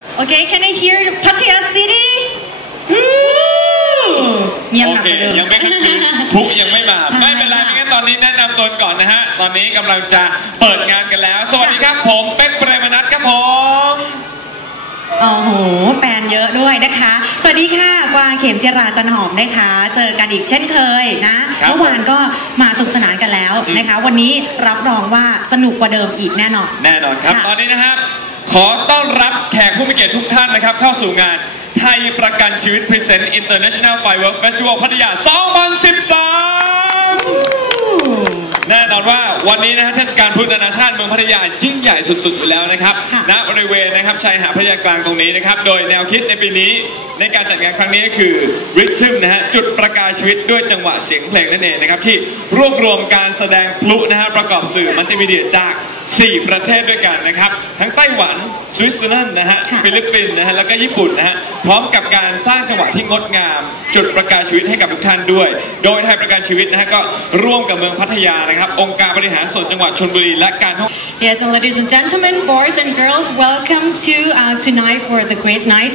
Okay, can I hear Pattaya City? เงียบหนักเลยยังไม่ขึ้นพุยังไม่มาไม่เป็นไรงั้นตอนนี้แนะนำตัวก่อนนะฮะตอนนี้กำลังจะเปิดงานกันแล้วสวัสดีครับผมเป๊กเปรมนัทครับผมโอ้โหแฟนเยอะด้วยนะคะสวัสดีค่ะกวางเข็มจิราจันหอมนะคะเจอกันอีกเช่นเคยนะเมื่อวานก็มาสนุกสนานกันแล้วนะคะวันนี้รับรองว่าสนุกกว่าเดิมอีกแน่นอนครับตอนนี้นะครับขอต้อนรับแขกผู้มีเกียรติทุกท่านนะครับเข้าสู่งานไทยประกันชีวิต Present International Firework Festival พัทยา 2013 แน่นอนว่าวันนี้นะฮะเทศกาลพลุนานาชาติเมืองพัทยายิ่งใหญ่สุดๆอยู่แล้วนะครับณบริเวณนะครับชายหาดพัทยากลางตรงนี้นะครับโดยแนวคิดในปีนี้ในการจัดงานครั้งนี้ก็คือ Rhythm นะฮะจุดประกายชีวิตด้วยจังหวะเสียงเพลงนั่นเองนะครับที่รวบรวมการแสดงพลุนะฮะประกอบสื่อมัลติมีเดียจาก4 ประเทศด้วยกันนะครับทั้งไต้หวันสวิตเซอร์แลนด์นะฮะฟิลิปปินส์นะฮะแล้วก็ญี่ปุ่นนะฮะพร้อมกับการสร้างจังหวะที่งดงามจุดประกายชีวิตให้กับทุกท่านด้วยโดยไทยประกันชีวิตนะฮะก็ร่วมกับเมืองพัทยานะครับองค์การบริหารส่วนจังหวัดชลบุรีและการท่อง Yes, and ladies and gentlemen, boys and girls, welcome to tonight for the great night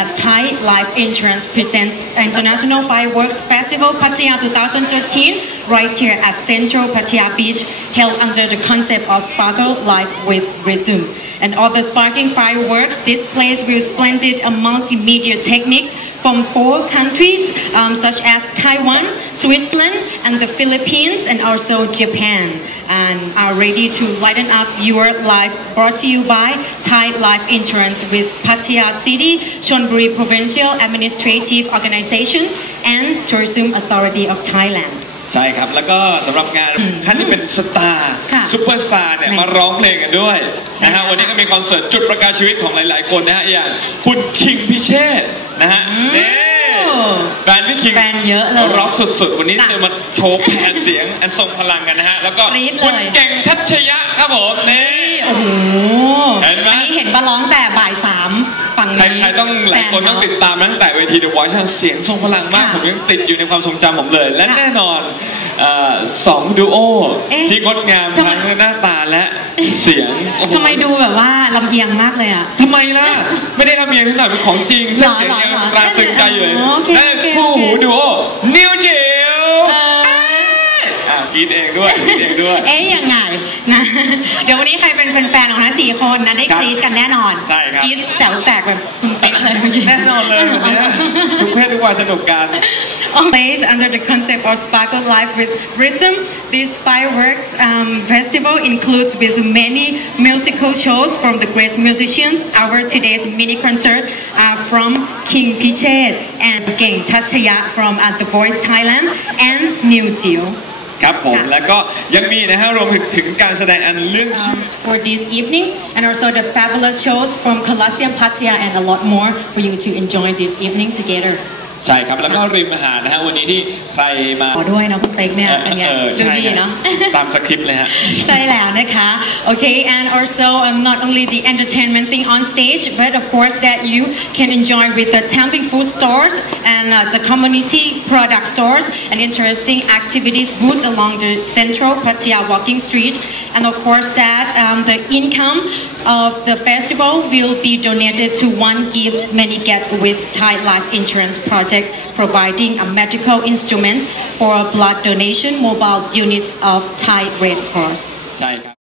at Thai Life Insurance presents International Fireworks Festival Pattaya 2013 right here at Central Pattaya Beach, held under the concept of Sparkle Life with Rhythm. And all the sparkling fireworks displays with splendid multimedia techniques from 4 countries such as Taiwan, Switzerland, and the Philippines, and also Japan, and are ready to lighten up your life. Brought to you by Thai Life Insurance with Pattaya City, Chonburi Provincial Administrative Organization, and Tourism Authority of Thailand. ใช่ครับแล้วก็สำหรับงานท่านที่เป็นสตาร์ซุปเปอร์สตาร์เนี่ยมาร้องเพลงกันด้วยนะฮะวันนี้ก็มีคอนเสิร์ตจุดประกายชีวิตของหลายๆคนนะฮะอย่างคุณคิงพิเชษนะฮะนี่แฟนพี่คิงแฟนเยอะเลยร้องสุดๆวันนี้จะมาโชว์แผ่เสียงอันทรงพลังกันนะฮะแล้วก็คุณเก่งทัชยะครับผมนี่โอ้โหเห็นไหมอันนี้เห็นมาร้องแต่บ่าย 3ฝั่งนี้ใครต้องหลายคนต้องติดตามตั้งแต่เวที The Voice เสียงทรงพลังมากผมยังติดอยู่ในความทรงจำผมเลยและแน่นอน2 ดูโอที่งดงามทั้งหน้าตาและเสียงทำไมดูแบบว่าลำเอียงมากเลยอ่ะทำไมล่ะไม่ได้ลำเอียงที่ไหนเป็นของจริงเสียงยังตราตรึงใจอยู่เลยนั่นคู่หูดูโอนิวจิ๋วกินเองด้วยยังไงนะเดี๋ยววันนี้ใครเป็นแฟนๆของทั้ง4 คนนะได้กรี๊ดกันแน่นอนใช่ครับกรี๊ดแตกแบบคุณเป๊กเลยเมื่อกี้แน่นอนเลยทุกเพศทุกวัยสนุกกัน Based under the concept of Sparkle Life with Rhythm, this fireworks festival includes with many musical shows from the great musicians. Our today's mini concert from King Pichet and Keng Thachaya from The Voice Thailand and New Jiu. ครับผมแล้วก็ยังมีนะฮะรวมถึงการแสดงอันเรื่อง for this evening and also the fabulous shows from Colosseum Pattaya and a lot more for you to enjoy this evening together. ใช่ครับแล้วก็ริมหาดนะฮะวันนี้ที่ใครมาขอด้วยนะคุณเป๊กเนี่ยเป็นไงดูดีเนาะตามสคริปต์เลยฮะใช่แล้วนะคะ Okay and also not only the entertainment thing on stage but of course that you can enjoy with the tempting food stores and the community product stores and interesting activities booths along the central Pattaya walking street and of course that the income of the festival will be donated to One Gives Many Get with Thai Life Insurance Project providing medical instruments for blood donation mobile units of Thai Red Cross ใช่ครับ